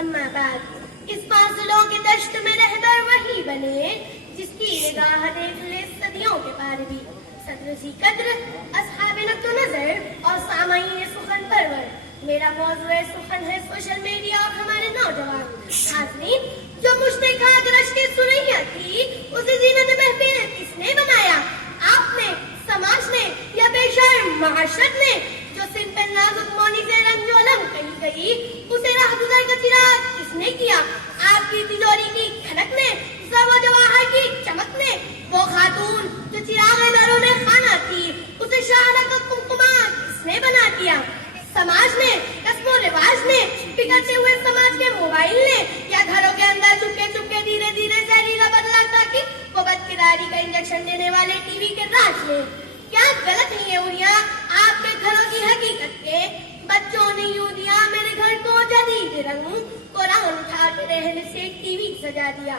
अम्मा बाद इस फासलों के दश्त में रहबर वही बने जिसकी निगाह देख ले सदियों के पार भी। सदर सी कद्र अस्हाबे नक्तो नजर और सामाईन सुखन परवर। मेरा मौजूद सुखन है सोशल मीडिया और हमारे नौजवान नाज़रीन। जो मुश्ते खाक रश के सुरैया थी उसे जीनत महफिल किसने बनाया? आपने, समाज ने या बेशर्म माशरत ने? जो सिर पे नाजुक मौनी से रंजोलम कही गई उसे राहगुजर का चिराग किसने किया? आपकी तिजोरी की खनक ने, ज़र्व जवाहर की चमक ने? वो खातून जो चिराग दरों में खाना थी उसे शाहरा का कुमकुमा किसने बना दिया? समाज ने, रस्मों रिवाज ने, बिगड़ते हुए समाज के मोबाइल ने, या घरों के अंदर चुपके चुपके धीरे धीरे जहरीला बदला ताकि वो बदकिरारी का इंजेक्शन देने वाले टीवी के राज ने? क्या गलत नहीं है उड़िया आपके घरों की हकीकत के? बच्चों ने यूं दिया मेरे घर को जदीद रंग, कुरान उठाते रहने से टीवी सजा दिया।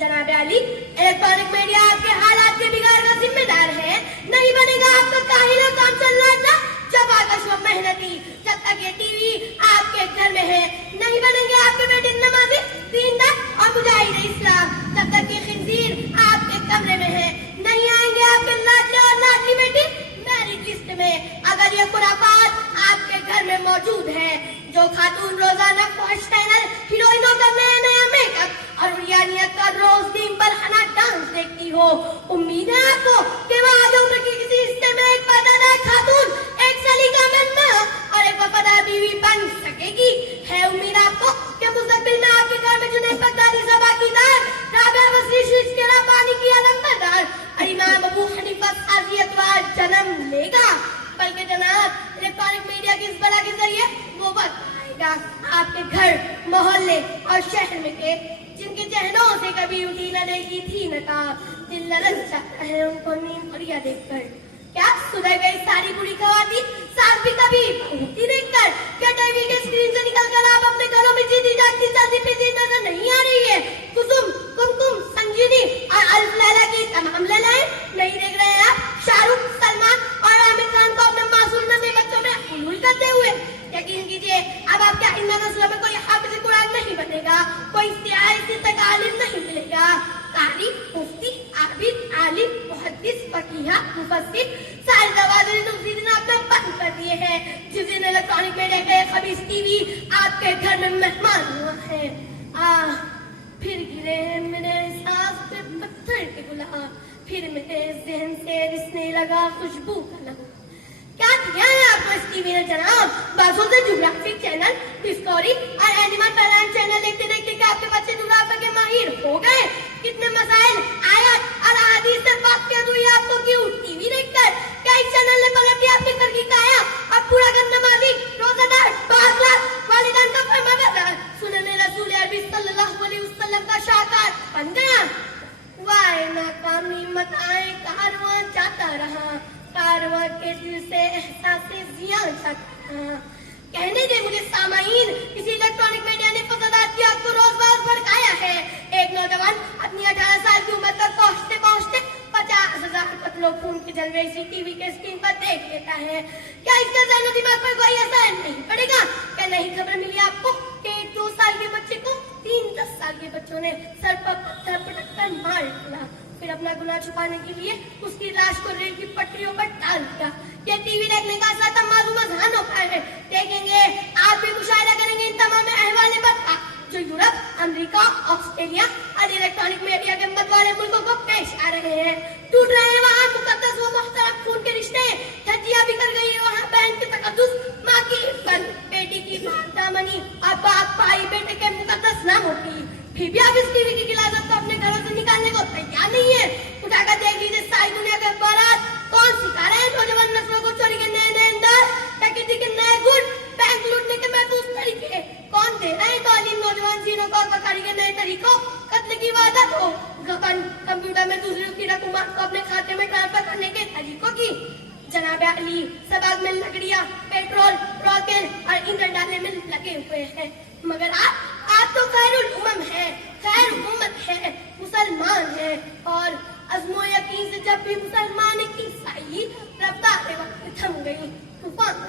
जनाब अली, इलेक्ट्रॉनिक मीडिया आपके हालात के बिगाड़ का जिम्मेदार है। नहीं बनेगा आपका काहिल काम चल रहा था जब आकाश व मेहनती, जब तक ये टीवी आपके घर में है। नहीं बनेंगे आपके बेटे नमाजी, दीनदार और मुजाहिद इस्लाम जब तक ये खिंजीर आपके कमरे में है। नहीं आएंगे आपके लाडले और लाडली बेटी मैरिज लिस्ट में अगर ये खुराफात आपके घर में मौजूद है। जो खातून रोजाना फॉश चैनल हीरोइनों का नया नया मेकअप और उड़ियानियत का रोज दिन पर हना डांस देखती हो, उम्मीद है आपको कि वह आज उम्र की किसी रिश्ते में एक वफादार खातून, एक सलीका मंद मां और एक वफादार बीवी बन सकेगी? है उम्मीद आपको कि मुस्तकबिल में आपके घर में जुनैद बगदादी ज़बाकीदार, राबिया बसरी शिश्के रब्बानी की अलमबरदार और इमाम अबू हनीफा साजियतवार जन्म लेगा? बल्कि जनाब इलेक्ट्रॉनिक मीडिया की इस बला के जरिए वो वक्त आएगा आपके घर, मोहल्ले और शहर में के जिनके चेहरों से कभी उठी न देखी थी नकाब। दिल लरज जाता है उनको नींद बढ़िया देखकर। क्या सुधर गई सारी बुरी खवातीन साथ भी कभी उठती देखकर? क्या टीवी के स्क्रीन से निकलकर आप अपने घरों में जीती जागती चलती फिरती नजर नहीं आ रही है? कुसुम, कुमकुम, संजीवनी और अल्फ लैला की तमाम लैलाएं नहीं देख रहे हैं आप? शाहरुख, सलमान और आमिर खान को अपने मासूम नन्हे बच्चों में हुलूल करते हुए? यकीन कीजिए अब आपके आइंदा नस्लों में कोई हाफिज कुरान नहीं बनेगा, कोई सियासत आलिम नहीं मिलेगा। कारी, मुफ्ती, आबिद, आलिम, मुहद्दिस, फकीहा, मुफस्सिर सारे दरवाजे तो उसी दिन आपने बंद कर दिए हैं जिस दिन इलेक्ट्रॉनिक मीडिया के खबीस टीवी आपके घर में मेहमान हुआ है। फिर गिरे हैं मेरे एहसास पे पत्थर के गुलाब, फिर मेरे जहन से रिसने लगा खुशबू का लहू। क्या दिया है आपको इस टीवी ने जनाब? बाजों से ज्योग्राफिक चैनल, डिस्कवरी और एनिमल पैराडाइम चैनल देखते देखते क्या आपके बच्चे ज्योग्राफी के माहिर हो गए? कितने मसाइल, आयत और हदीस से वाक़िफ़ हुई आपको क्यों टीवी देखकर? क्या इस चैनल ने पलट दिया आपके घर की काया और पूरा घर नमाजी, रोजादार, बाखलाक, वालिदान का फरमाबरदार, सुनने रसूल अरबी सल्लल्लाहु अलैहि वसल्लम का शाहकार बन गया? वाह नाकामी मत आए कारवां जाता रहा, कारवां के दिल से एहसास जिया जाता रहा। कहने दे मुझे सामाईन, किसी इलेक्ट्रॉनिक मीडिया ने फसादात की आपको रोज-रोज भड़काया है। एक नौजवान अपनी 18 साल की उम्र तक पहुंचते पहुंचते 50,000 कत्लो खून के जलवे इसी टीवी के स्क्रीन पर देख लेता है। क्या इसका ज़हन दिमाग पर कोई असर नहीं पड़ेगा? क्या नहीं खबर मिली आपको कि 2 साल के बच्चे को 3-10 साल के बच्चों ने सर पर पत्थर पटक कर मार डाला, फिर अपना गुनाह छुपाने के लिए उसकी लाश को रेल की पटरियों पर डाल दिया? ये टीवी देखने का असर तमाम मजहान होता है। देखेंगे आप भी मुशाहिदा करेंगे इन तमाम अहवाल पर जो यूरोप, अमेरिका, ऑस्ट्रेलिया और इलेक्ट्रॉनिक मीडिया के मत वाले मुल्कों को पेश आ रहे हैं। टूट रहे हैं वहाँ मुकद्दस व मोहतरम खून के रिश्ते, धज्जियां बिखर गई है वहाँ बहन के तकद्दुस, माँ की इज्जत, बेटी की दामनी और बाप भाई बेटे के मुकद्दस नामों की। फिर भी आप इस टीवी की गिलाजत को अपने घरों से निकालने को तैयार नहीं है। उठाकर देख लीजिए सारी दुनिया के अखबारात कौन सिखा रहे हैं नौजवान नस्लों को चोरी के नए नए अंदाज, डकैती के नए गुण, बैंक लूटने के महफूज तरीके? कौन दे रहे हैं तालीम नौजवान जीनों को बकारी के नए तरीकों, कत्ल की वारदात हो, कंप्यूटर में दूसरे की रकम को अपने खाते में ट्रांसफर करने के तरीकों की? जनाब अली, सबाग में लकड़ियां, पेट्रोल, रॉकेट और ईंधन डालने में लगे हुए हैं, मगर आप तो खैरुल उम्म है, खैर उम्मत है, मुसलमान है। और अज़्मो यकीन से जब भी मुसलमान की ईसाई रफ्तार वक्त थम गई, तूफान।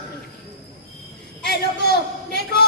ए लोगों देखो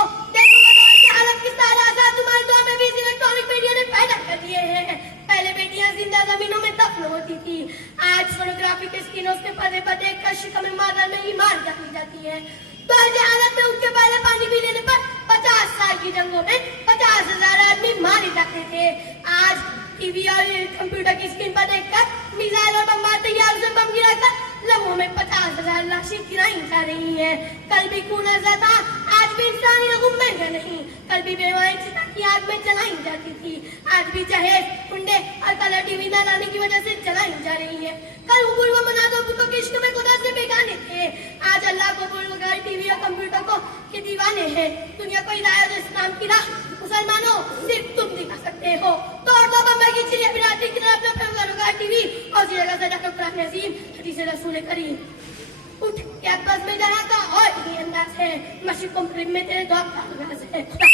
थे। आज टीवी और कंप्यूटर की स्क्रीन पर देखकर मिसाइल और बम तैयार से बम गिराकर लम्हों में 50,000 लाशें गिराई जा रही हैं। कल भी खून नजर था, आज भी इंसानी रगुम में नहीं। कल भी बेवाएं चिता की आग में जलाई जाती थी, आज भी जहेज, कुंडे और कलर टीवी न लाने की वजह से जलाई जा रही है। कल हुबुल व मनात और बुतों के इश्क में खुदा से बेगाने थे, आज अल्लाह को भूल गए टीवी और कंप्यूटर को के दीवाने हैं। दुनिया को हिदायत इस्लाम की राह मुसलमानों सिर्फ तुम दिखा सकते हो। तोड़ दो बम्बई की चिड़िया बिराती की तरफ अपना होगा टीवी और जिएगा से जाकर कुरान अजीम हदीस रसूल करीम। उठ कैंपस में जहाँ का और ही अंदाज है, मशीन कंप्रीम में तेरे दौर का आगाज है।